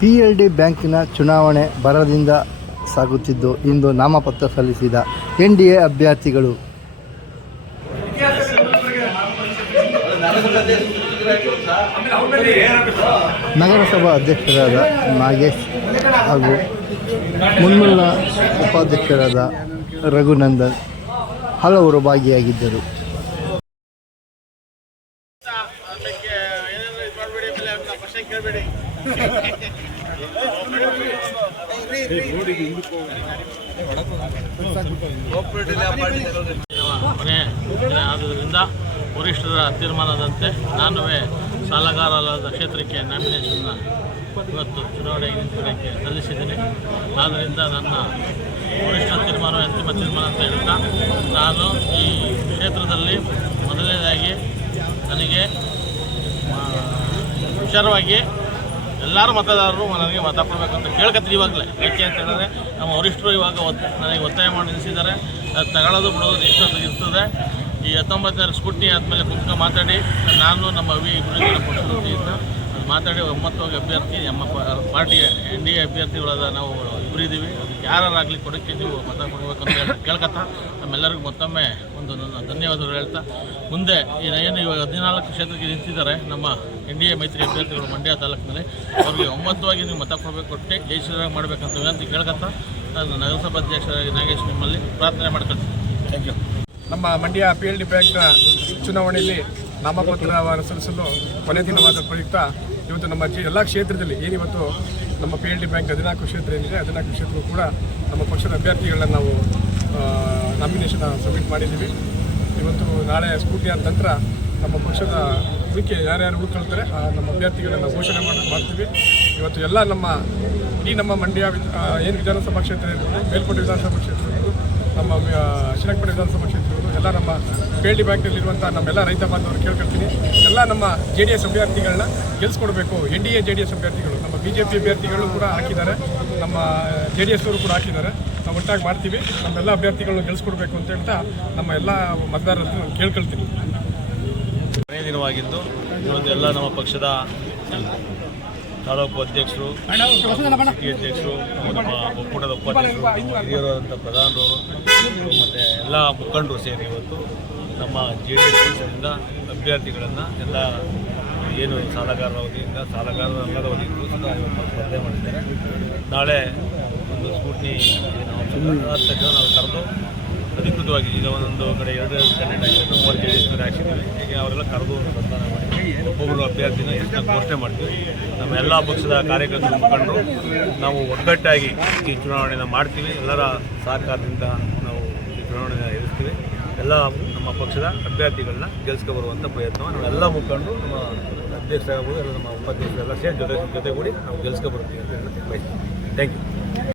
P L D ಬ್ಯಾಂಕಿನ ಚುನಾವಣೆ ಬರದಿಂದ ಸಾಗುತ್ತಿದ್ದು ಇಂದು ನಾಮಪತ್ರ ಸಲ್ಲಿಸಿದ ಎನ್ ಡಿ ಎ ಅಭ್ಯರ್ಥಿಗಳು. ನಗರಸಭಾ ಅಧ್ಯಕ್ಷರಾದ ನಾಗೇಶ್ ಹಾಗೂ ಮುನ್ಮುಲ್ಲ ಉಪಾಧ್ಯಕ್ಷರಾದ ರಘುನಂದನ್ ಹಲವರು ಭಾಗಿಯಾಗಿದ್ದರು. ಆದ್ದರಿಂದ ವರಿಷ್ಠರ ತೀರ್ಮಾನದಂತೆ ನಾನು ಸಾಲಗಾರರಾದ ಕ್ಷೇತ್ರಕ್ಕೆ ನಾಮಿನೇಷನ್ನ ಇವತ್ತು ಚುನಾವಣೆ ನಿಂತಿದ್ದಕ್ಕೆ ಸಲ್ಲಿಸಿದ್ದೀನಿ. ಆದ್ದರಿಂದ ನನ್ನ ವರಿಷ್ಠ ತೀರ್ಮಾನ ಅಂತಿಮ ತೀರ್ಮಾನ ಅಂತ ಹೇಳ್ತಾ ನಾನು ಈ ಕ್ಷೇತ್ರದಲ್ಲಿ ಮೊದಲನೇದಾಗಿ ನನಗೆ ವಿಚಾರವಾಗಿ ಎಲ್ಲರೂ ಮತದಾರರು ನನಗೆ ಮತ ಕೊಡಬೇಕು ಅಂತ ಕೇಳ್ಕತ್ತೀನಿ ಇವಾಗಲೇ. ಯಾಕೆ ಅಂತ ಹೇಳಿದ್ರೆ ನಮ್ಮ ವರಿಷ್ಠರು ಇವಾಗ ನನಗೆ ಒತ್ತಾಯ ಮಾಡಿ ನಿಲ್ಲಿಸಿದ್ದಾರೆ. ಅದು ತಗೊಳ್ಳೋದು, ಬಿಡೋದು ಎಷ್ಟೊತ್ತಿಗೆ ಇರ್ತದೆ. ಈ ಹತ್ತೊಂಬತ್ತನೇ ಸ್ಕೂಟಿ ಆದಮೇಲೆ ಕುಂತ್ಕೊಂಡು ಮಾತಾಡಿ. ನಾನು ನಮ್ಮ ವಿ. ಇಬ್ಬರು ಪಕ್ಷದ ವತಿಯಿಂದ ಮಾತಾಡಿ ಒಮ್ಮತವಾಗಿ ಅಭ್ಯರ್ಥಿ, ನಮ್ಮ ಪಾರ್ಟಿಯ ಎನ್ ಡಿ ಎ ಅಭ್ಯರ್ಥಿಗಳಾದ ನಾವು ಇಬ್ಬರಿದ್ದೀವಿ ಅದಕ್ಕೆ ಯಾರಾಗಲಿ ಕೊಡೋಕ್ಕೆ ನೀವು ಮತ ಕೊಡಬೇಕು ಅಂತ ಹೇಳಿ ಕೇಳ್ಕೊತಾ ನಮ್ಮೆಲ್ಲರಿಗೂ ಮತ್ತೊಮ್ಮೆ ಒಂದು ನನ್ನ ಧನ್ಯವಾದಗಳು ಹೇಳ್ತಾ. ಮುಂದೆ ಈ ಏನು ಇವಾಗ ಹದಿನಾಲ್ಕು ಕ್ಷೇತ್ರಕ್ಕೆ ನಿಂತಿದ್ದಾರೆ. ನಮ್ಮ ಎನ್ ಡಿ ಎ ಮೈತ್ರಿ ಅಭ್ಯರ್ಥಿಗಳು ಮಂಡ್ಯ ತಾಲೂಕಿನಲ್ಲಿ. ಅವರಿಗೆ ಒಮ್ಮತ್ತವಾಗಿ ನೀವು ಮತ ಕೊಡಬೇಕು, ಕೊಟ್ಟೆ ಜಯಿಸಿದಾಗ ಮಾಡಬೇಕಂತ ವಿನಂತಿ ಕೇಳ್ಕೊತಾ ನಾನು ನಗರಸಭಾ ಅಧ್ಯಕ್ಷರಾಗಿ ನಾಗೇಶ್ ನಿಮ್ಮಲ್ಲಿ ಪ್ರಾರ್ಥನೆ ಮಾಡ್ಕೊಳ್ತೀನಿ. ಥ್ಯಾಂಕ್ ಯು ನಮ್ಮ ಮಂಡ್ಯ ಪಿ ಎಲ್ ಡಿ ಬ್ಯಾಂಕ್ನ ಚುನಾವಣೆಯಲ್ಲಿ ನಾಮಪತ್ರ ಸಲ್ಲಿಸಲು ಕೊನೆ ದಿನವಾದ ಪ್ರಯುಕ್ತ ಇವತ್ತು ನಮ್ಮ ಜಿ ಎಲ್ಲ ಕ್ಷೇತ್ರದಲ್ಲಿ ಏನಿವತ್ತು ನಮ್ಮ ಪಿ ಎಲ್ ಡಿ ಬ್ಯಾಂಕ್ ಹದಿನಾಲ್ಕು ಕ್ಷೇತ್ರ ಏನಿದೆ, ಹದಿನಾಲ್ಕು ಕ್ಷೇತ್ರಕ್ಕೂ ಕೂಡ ನಮ್ಮ ಪಕ್ಷದ ಅಭ್ಯರ್ಥಿಗಳನ್ನ ನಾವು ನಾಮಿನೇಷನ್ ಸಬ್ಮಿಟ್ ಮಾಡಿದ್ದೀವಿ. ಇವತ್ತು ನಾಳೆ ಸ್ಕೂಟಿ ಆದ ನಂತರ ನಮ್ಮ ಪಕ್ಷದ ಇದಕ್ಕೆ ಯಾರ್ಯಾರು ಉಳ್ಕೊಳ್ತಾರೆ, ಆ ನಮ್ಮ ಅಭ್ಯರ್ಥಿಗಳನ್ನು ಘೋಷಣೆ ಮಾಡಿ ಮಾಡ್ತೀವಿ. ಇವತ್ತು ಎಲ್ಲ ನಮ್ಮ ಇಡೀ ನಮ್ಮ ಮಂಡ್ಯ ಏನು ವಿಧಾನಸಭಾ ಕ್ಷೇತ್ರ ಇರ್ಬೋದು, ಮೇಲ್ಕೋಟೆ ವಿಧಾನಸಭಾ ಕ್ಷೇತ್ರ ನಮ್ಮ ಶ್ರೀರಂಗಪಟ್ಟಣ ವಿಧಾನಸಭಾ ಕ್ಷೇತ್ರದವರು, ಎಲ್ಲ ನಮ್ಮ ಪೇಳಿ ಬ್ಯಾಂಕ್ನಲ್ಲಿರುವಂಥ ನಮ್ಮೆಲ್ಲ ರೈತ ಬಾಂಧವರು ಕೇಳ್ಕೊಳ್ತೀನಿ ಎಲ್ಲ ನಮ್ಮ ಜೆ ಡಿ ಎಸ್ ಅಭ್ಯರ್ಥಿಗಳನ್ನ ಗೆಲ್ಸ್ಕೊಡ್ಬೇಕು. N D A J D S ಅಭ್ಯರ್ಥಿಗಳು, ನಮ್ಮ ಬಿ ಜೆ ಪಿ ಅಭ್ಯರ್ಥಿಗಳು ಕೂಡ ಹಾಕಿದ್ದಾರೆ. ನಮ್ಮ ಜೆ ಡಿ ಎಸ್ ಅವರು ಕೂಡ ಹಾಕಿದ್ದಾರೆ. ನಾವು ಒಟ್ಟಾಗಿ ಮಾಡ್ತೀವಿ. ನಮ್ಮೆಲ್ಲ ಅಭ್ಯರ್ಥಿಗಳನ್ನ ಗೆಲ್ಸ್ಕೊಡ್ಬೇಕು ಅಂತ ಹೇಳ್ತಾ ನಮ್ಮ ಎಲ್ಲ ಮತದಾರರನ್ನು ನಾನು ಕೇಳ್ಕೊಳ್ತೀನಿ ಕೊನೆಯ ದಿನವಾಗಿದ್ದು, ಇವತ್ತು ಎಲ್ಲ ನಮ್ಮ ಪಕ್ಷದ ತಾಲೂಕು ಅಧ್ಯಕ್ಷರು ಸಿಟಿ ಅಧ್ಯಕ್ಷರು ನಮ್ಮ ಒಕ್ಕೂಟದ ಉಪಾಧ್ಯಕ್ಷರು ಹಿರಿಯರಾದಂಥ ಪ್ರಧಾನರು ಮತ್ತು ಎಲ್ಲ ಮುಖಂಡರು ಸೇರಿ ಇವತ್ತು ನಮ್ಮ ಜೆ ಡಿ ಎಸ್ ಪಕ್ಷದಿಂದ ಅಭ್ಯರ್ಥಿಗಳನ್ನು ಎಲ್ಲ ಏನು ಸಾಲಗಾರರ ವತಿಯಿಂದ ಸಾಲಗಾರರಲ್ಲದ ವತಿಯಿಂದ ಸಹ ಇವತ್ತು ಸ್ಪರ್ಧೆ ಮಾಡಿದ್ದಾರೆ. ನಾಳೆ ಒಂದು ಸ್ಕೂಟ್ನಿ ಏನು ಆದ ತಕ್ಷಣ ನಾವು ಕರೆದು ಅಧಿಕೃತವಾಗಿ ಈಗ ಒಂದೊಂದು ಕಡೆ ಎರಡು ಎರಡು ಕ್ಯಾಂಡಿಡೇಟ್ ಆಗಿದೆ ಮೂವತ್ತು ಜೆ ಡಿ ಎಸ್ ಹೀಗೆ ಅವರೆಲ್ಲ ಕರೆದು ಮತದಾನ ಮಾಡಿ ಒಬ್ಬೊಬ್ಬರು ಅಭ್ಯರ್ಥಿನ ಎಷ್ಟು ಘೋಷಣೆ ಮಾಡ್ತೀವಿ. ನಮ್ಮ ಎಲ್ಲ ಪಕ್ಷದ ಕಾರ್ಯಕರ್ತರು ಮುಖಂಡರು, ನಾವು ಒಗ್ಗಟ್ಟಾಗಿ ಈ ಚುನಾವಣೆಯನ್ನು ಮಾಡ್ತೀವಿ. ಎಲ್ಲರ ಸಹಕಾರದಿಂದ ನಾವು ಈ ಚುನಾವಣೆನ ಎದುರಿಸ್ತೀವಿ. ಎಲ್ಲ ನಮ್ಮ ಪಕ್ಷದ ಅಭ್ಯರ್ಥಿಗಳನ್ನ ಗೆಲ್ಸ್ಕೊ ಬರುವಂಥ ಪ್ರಯತ್ನ. ನಾವೆಲ್ಲ ಮುಖಂಡರು, ನಮ್ಮ ಅಧ್ಯಕ್ಷರಾಗ್ಬೋದು, ಎಲ್ಲ ನಮ್ಮ ಉಪಾಧ್ಯಕ್ಷರೆಲ್ಲ ಸೇರಿ ಜೊತೆ ಜೊತೆಗೂಡಿ ನಾವು ಗೆಲ್ಸ್ಕೊ ಬರ್ತೀವಿ ಅಂತ ಹೇಳ್ತೀವಿ ಬಯಸ್ತೀವಿ ಥ್ಯಾಂಕ್ ಯು